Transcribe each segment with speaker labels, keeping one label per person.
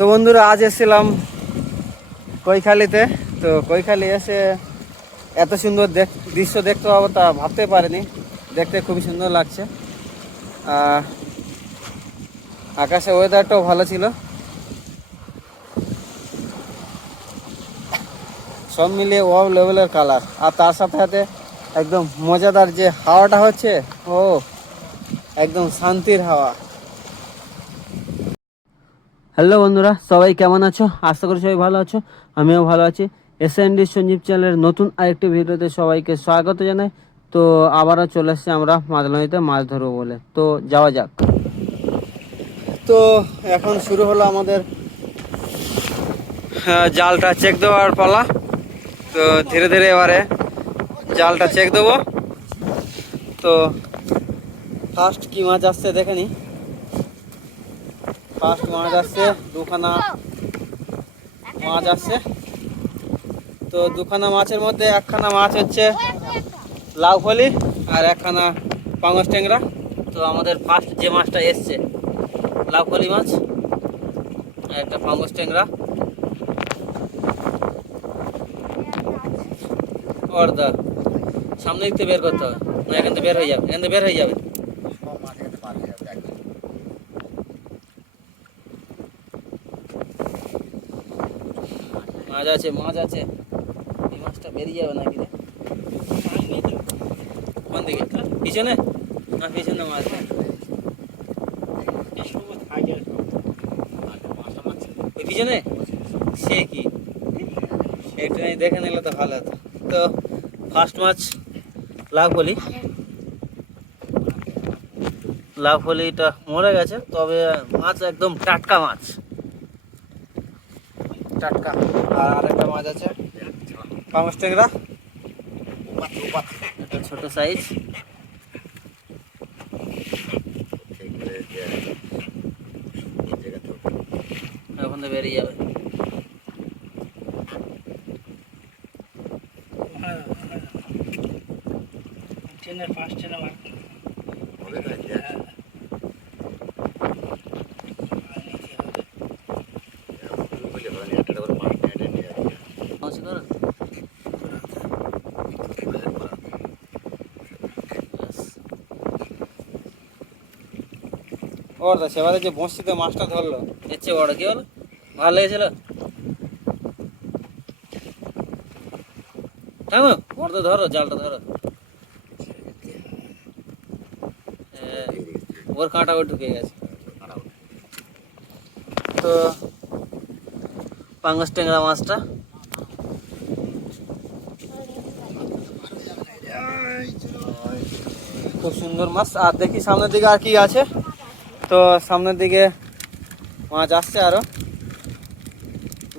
Speaker 1: তো বন্ধুরা, আজ এসেছিলাম কৈখালিতে। তো কৈখালি এসে এত সুন্দর দেখ দৃশ্য দেখতে পাবো তা ভাবতে পারিনি। দেখতে খুবই সুন্দর লাগছে। আকাশে ওয়েদারটাও ভালো ছিল। সব মিলিয়ে ওয়াও লেভেলের কালার আর তার সাথে সাথে একদম মজাদার যে হাওয়াটা হচ্ছে, ও, একদম শান্তির হাওয়া। হ্যালো বন্ধুরা সবাই কেমন আছো? আশা করি সবাই ভালো আছো আমিও ভালো আছি। এস ডি সঞ্জীব চ্যানেলের নতুন আরেকটি ভিডিওতে সবাইকে স্বাগত জানাই। তো আবারও চলে এসেছি আমরা মাছ নদীতে মাছ ধরবো বলে। তো যাওয়া যাক। তো এখন শুরু হলো আমাদের আহ, জালটা চেক দেওয়ার পালা। তো ধীরে ধীরে এবারে জালটা চেক দেবো। তো ফার্স্ট কি মাছ আসছে দেখে নি। ফার্স্ট মাছ আসছে, দুখানা মাছ আসছে। তো দুখানা মাছের মধ্যে একখানা মাছ হচ্ছে লাউ ফলি আর একখানা পাঙস ট্যাংরা। তো আমাদের ফার্স্ট যে মাছটা এসছে, লাউ ফলি মাছ আর একটা পাঙস ট্যাংরা। পর্দা। সামনে দিক বের করতে হবে, না এখান থেকে বের হয়ে যাবে, এখান থেকে বের হয়ে যাবে। মাছ আছে মাছ আছে। এই মাছটা বেরিয়ে যাবে নাকি রে? কোন দিকে? পিছনে? না, পিছনে মাছ ওই পিছনে? সে কি? একটু দেখে নিলে তো ভালো হতো। তো ফার্স্ট মাছ লাভ বলি লাভ হলিটা মরে গেছে, তবে মাছ একদম টাটকা মাছ। টাটকা আর আরেকটা মাছ আছে। পাঙস ট্যাংরা। একটা ছোট সাইজ এখন তো বেরিয়ে যাবে।
Speaker 2: ট্রেনের ফার্স্ট ট্রেনে মার
Speaker 1: মাছ ধরো ওর দা সেবারে যে বঁশিতে মাছটা ধরলো। এর চেয়ে বড় কি হলো? ভালো লেগেছিল? থামো ওর তো ধরো জালটা ধরো। হ্যাঁ, ওর কাঁটা ওর ঢুকে গেছে। তো পাঙ্গাস ট্যাংরা মাছটা। খুব সুন্দর মাছ। আর দেখি সামনের দিকে আর কি আছে? তো সামনের দিকে মাছ আসছে আরও।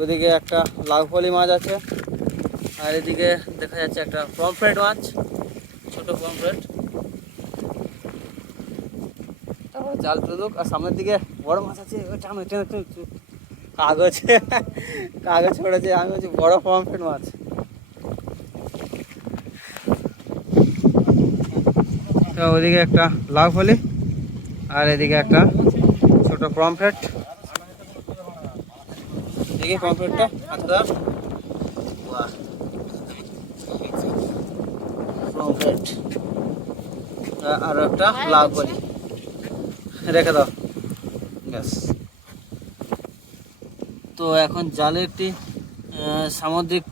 Speaker 1: ওদিকে একটা লাউফলি মাছ আছে। আর এদিকে দেখা যাচ্ছে একটা পমফ্রেট মাছ, ছোট পমফ্রেট। জাল তুলুক আর সামনের দিকে বড় মাছ আছে। কাগজ কাগজ ছড়েছে আমি বলছি বড় পমফ্রেট মাছ। তো ওদিকে একটা লাউ ফলি আর এদিকে একটা ছোট পমফ্রেট। দেখি পমফ্রেটটা বাহ। পমফ্রেট। আর একটা লাউ ফলি রেখে দাও। ব্যাস। তো এখন জালে একটি সামুদ্রিক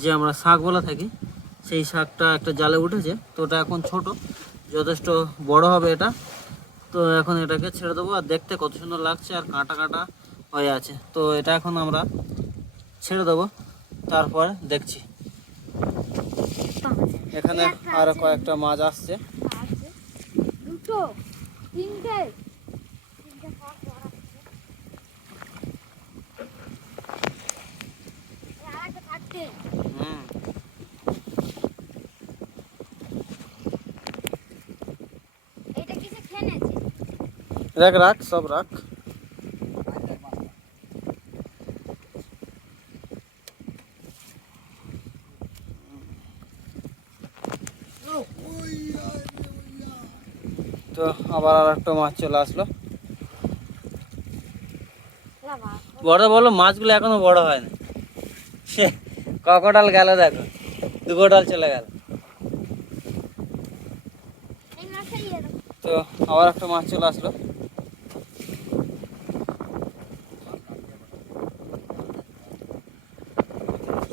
Speaker 1: যে আমরা শাক বলা থাকি সেই শাকটা একটা জালে উঠেছে। তো ওটা এখন ছোট যথেষ্ট বড় হবে এটা। তো এখন এটাকে ছেড়ে দেবো আর দেখতে কত সুন্দর লাগছে আর কাঁটা কাঁটা হয়ে আছে। তো এটা এখন আমরা ছেড়ে দেবো তারপর দেখছি। এখানে আরও কয়েকটা মাছ আসছে।
Speaker 3: দুটো তিনটে।
Speaker 1: হুম। রাখ রাখ, সব রাখ। তো আবার আর একটা মাছ চলে আসলো। বড় বলো মাছগুলো এখনও বড় হয়নি সে ককটাল গেল দেখো দু কোটাল চলে গেল। তো আবার একটা মাছ চলে আসলো।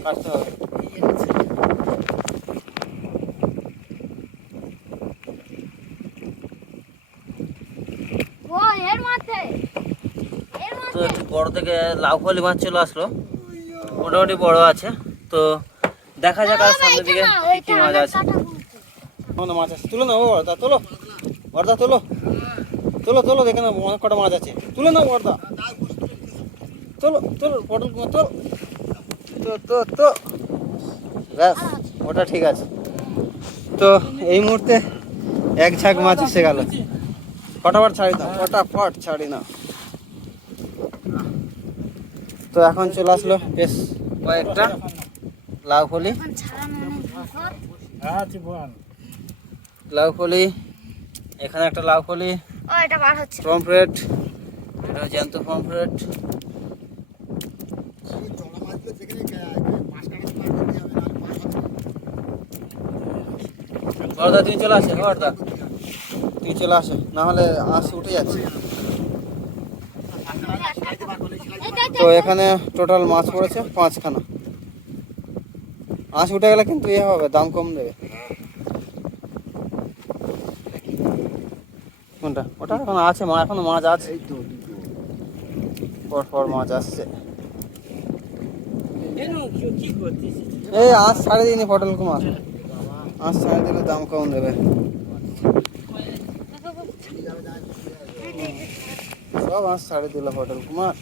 Speaker 1: কাটতে হবে। তো একটু বড় থেকে লাউ ফলি মাছ চলে আসলো। মোটামুটি বড় আছে। তো দেখা যাক আর সামনের দিকে কি কি মাছ আছে। মাছ আছে। তুলো না ও বর্দা তোলো। বর্দা তোলো। তোলো তোলো দেখে না অনেক কটা মাছ আছে। তুলে না বর্দা তোলো তোলো পটল তোল। তো তো তো। ব্যাস ওটা ঠিক আছে। তো এই মুহূর্তে এক ঝাঁক মাছ এসে গেল। ফটাফট ছাড়ি না ফটাফট ছাড়ি না তো এখন চলে আসলো বেশ কয়েকটা লাউ ফলি লাউ ফলি এখানে একটা লাউ ফলি পমফ্রেট এটা জ্যান্ত পমফ্রেট। বড়দা তুমি চলে আসে বড়দা তুমি চলে আসে না হলে আঁশ উঠে যাচ্ছে। তো এখানে টোটাল মাছ পড়েছে পাঁচখানা। আঁশ উঠে গেলে কিন্তু ইয়ে হবে দাম কম দেবে। কোনটা? ওটা এখন আছে মা এখনও মাছ আছে। পর পর মাছ আসছে। এই আজ ছাড়ে দিইনি পটল কুমার আজ ছাড়ে দিলে দাম কম দেবে। সব আঁশ ছাড়ে দিল পটল কুমার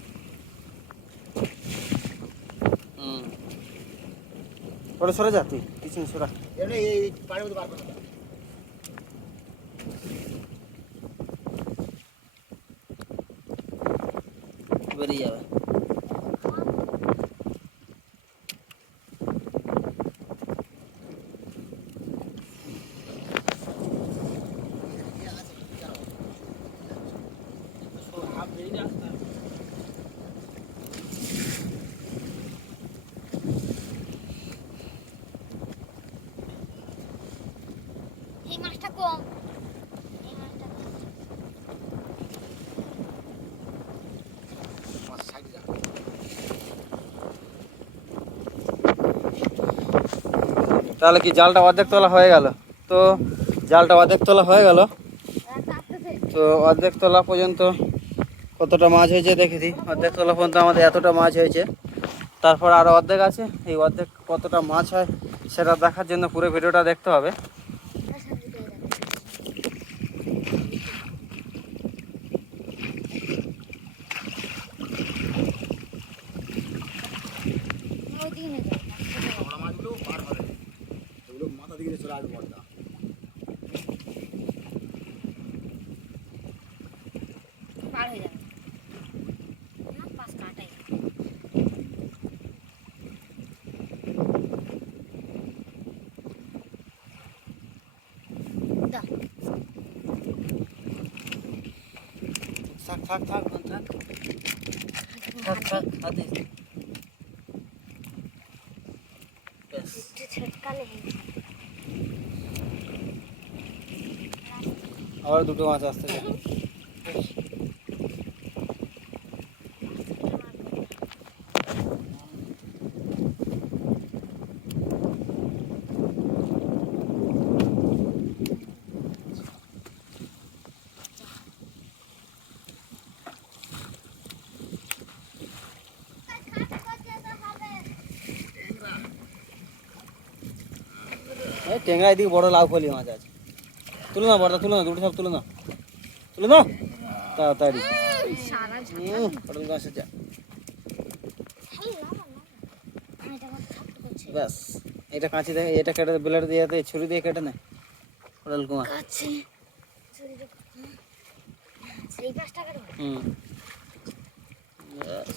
Speaker 1: হুম। সরে যা তুই পিছনে সরা বেরিয়ে তাহলে কি জালটা অর্ধেক তোলা হয়ে গেল? তো জালটা অর্ধেক তোলা হয়ে গেল। তো অর্ধেক তোলা পর্যন্ত কতটা মাছ হয়েছে দেখে দিই অর্ধেক তোলা পর্যন্ত আমাদের এতটা মাছ হয়েছে। তারপর আরও অর্ধেক আছে। এই অর্ধেক কতটা মাছ হয় সেটা দেখার জন্য পুরো ভিডিওটা দেখতে হবে
Speaker 3: তার সাথে দিয়ে দাও। ওইদিকে নিয়ে যাও, পার হয়ে যাবে না, পাঁচ কাটাই দাও
Speaker 1: থাক থাক থাক থাক থাক থাক হাতে ব্যাস
Speaker 3: একটু ছিটকালে
Speaker 1: আবার দুটো মাছ আসতে যায় টেংরা এদিকে বড় লাউ ফলি মাছ আছে। তুলো না বড়দা তুলো না দুটো সব তুলো না তুলো না তাড়াতাড়ি। পটল গাছ
Speaker 3: করছি
Speaker 1: ব্যাস এটা কাঁচি দেখে এটা কেটে ব্লেড দিয়ে ছুরি দিয়ে কেটে নেয় পটল কুমার
Speaker 3: কাছে ছুরিটা সেই পাঁচ টাকা দেবো
Speaker 1: হুম। ব্যাস।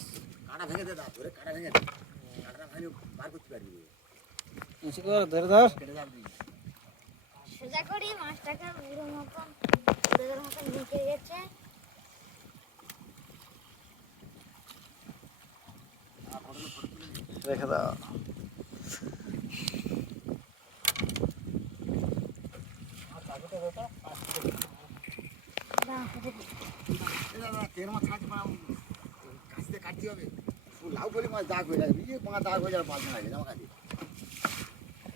Speaker 1: নিচে কর, ধরে ধর।
Speaker 3: সোজা করি মাছটাকে মতন মতন গেছে
Speaker 1: রেখে। দাও।
Speaker 4: কাটতে হবে। ফুল লাউ বলে মাছ দাগ হয়ে যাবে। ইয়ে পাঁচ দাগ হয়ে যাবে পাঁচ দিন আগে। জামা কাটা কাটা হয়েছে
Speaker 1: আস্তে।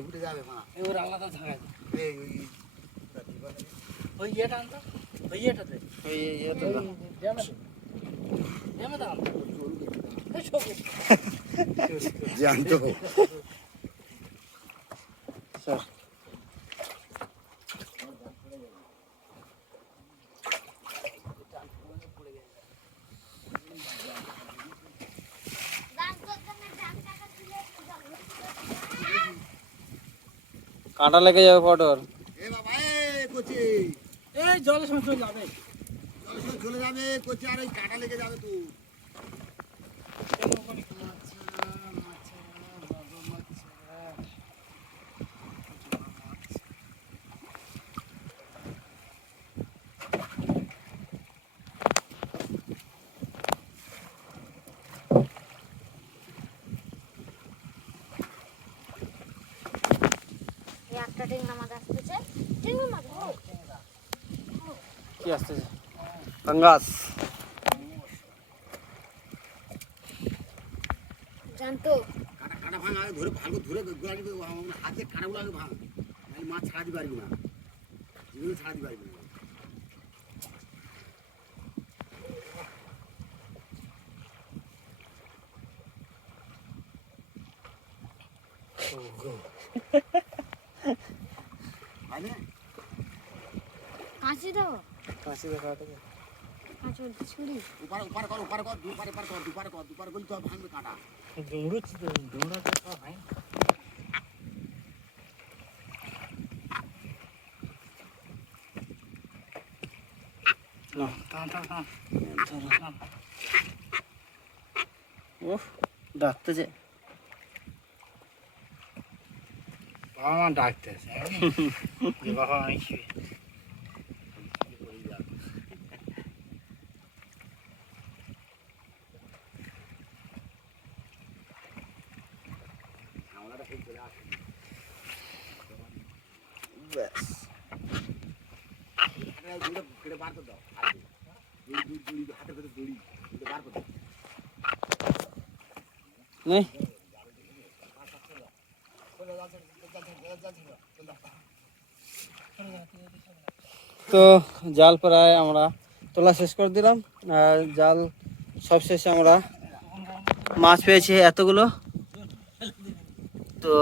Speaker 4: উঠে যাবে মা।
Speaker 2: ওর আলাদা ঝাঁকা
Speaker 4: এই ওই
Speaker 2: ওই ইয়েটা আনতো? ওই ইয়েটাতে
Speaker 1: ওই ইয়েতে দাও।
Speaker 4: জানতো।
Speaker 1: কাঁটা লেগে যাবে ফটোর
Speaker 4: এ বাবা এ কোচি।
Speaker 2: এই জলে চলে যাবে।
Speaker 4: জলে চলে যাবে কোচি আর ওই কাটা লেগে যাবে তো
Speaker 3: এই একটা টেঙ্গা মাছ আসতেছে। টেঙ্গা মাছ ও,
Speaker 1: কি আসতেছে? পাঙ্গাস।
Speaker 3: জানতো?
Speaker 4: কাটা কাটা ভাঙ আগে ধরে ভালো ধরে গোড়া দিবে ও আমার হাতে কাটাগুলো আগে ভাঙ। নাহলে মাছ ছাড়া দিতে পারবি না। জীবনে ছাড়া দিতে পারবি না। মানে
Speaker 3: কাঁচি দাও
Speaker 1: কাশি দেখা
Speaker 3: কাঁচি বলতে ছুরি
Speaker 4: উপার উপার কর উপার কর দুপারে পার কর দুপারে কর দুপারে করলে তো আর ভাঙবে কাটা
Speaker 2: দৌড়চ্ছে তো দৌড়াতে ভাই টান টান
Speaker 1: ডাকতেছে
Speaker 2: বাবা মা ডাকতেছে যে বাবা আমি শুয়ে
Speaker 4: ঝামেলাটা সেই চলে আসে
Speaker 1: নেই তো জাল প্রায় আমরা তোলা শেষ করে দিলাম। আর জাল সব শেষে আমরা মাছ পেয়েছি এতগুলো। তো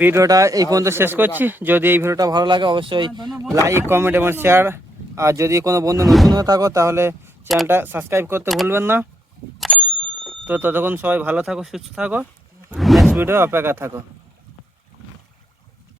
Speaker 1: ভিডিওটা এই পর্যন্ত শেষ করছি। যদি এই ভিডিওটা ভালো লাগে, অবশ্যই লাইক কমেন্ট এবং শেয়ার আর যদি কোনো বন্ধু নতুন হয়ে থাকো, তাহলে চ্যানেলটা সাবস্ক্রাইব করতে ভুলবেন না। তো ততক্ষণ সবাই ভালো থাকো, সুস্থ থাকো। নেক্সট ভিডিও অপেক্ষা থাকো।